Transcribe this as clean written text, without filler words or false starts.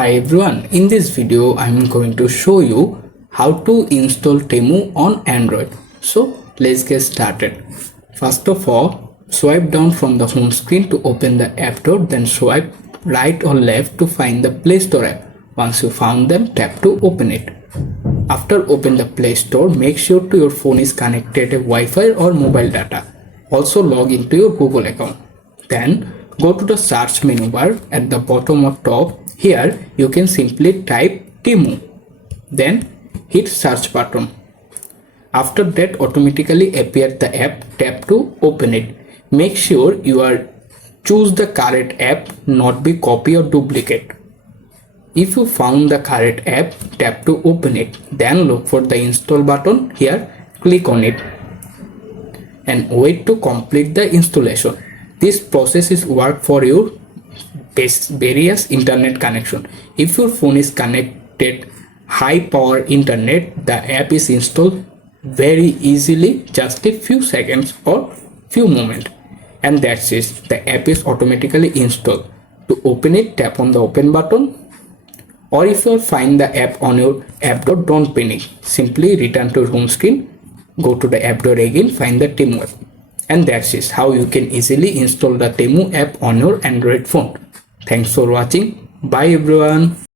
Hi everyone, in this video I am going to show you how to install Temu on Android. So let's get started. First of all, swipe down from the home screen to open the app door, then swipe right or left to find the Play Store app. Once you found them, tap to open it. After open the Play Store, make sure to your phone is connected to Wi-Fi or mobile data. Also log into your Google account. Then go to the search menu bar at the bottom or top. Here you can simply type Temu. Then hit search button. After that automatically appear the app, tap to open it. Make sure you are choose the correct app, not be copy or duplicate. If you found the correct app, tap to open it. Then look for the install button here, click on it and wait to complete the installation. This process is work for your various internet connection. If your phone is connected high power internet, the app is installed very easily, just a few seconds or few moments, and that's it. The app is automatically installed. To open it, tap on the open button, or if you find the app on your app door, don't panic. Simply return to home screen, go to the app door again, find the Temu app. And that's it, how you can easily install the Temu app on your Android phone. Thanks for watching. Bye everyone.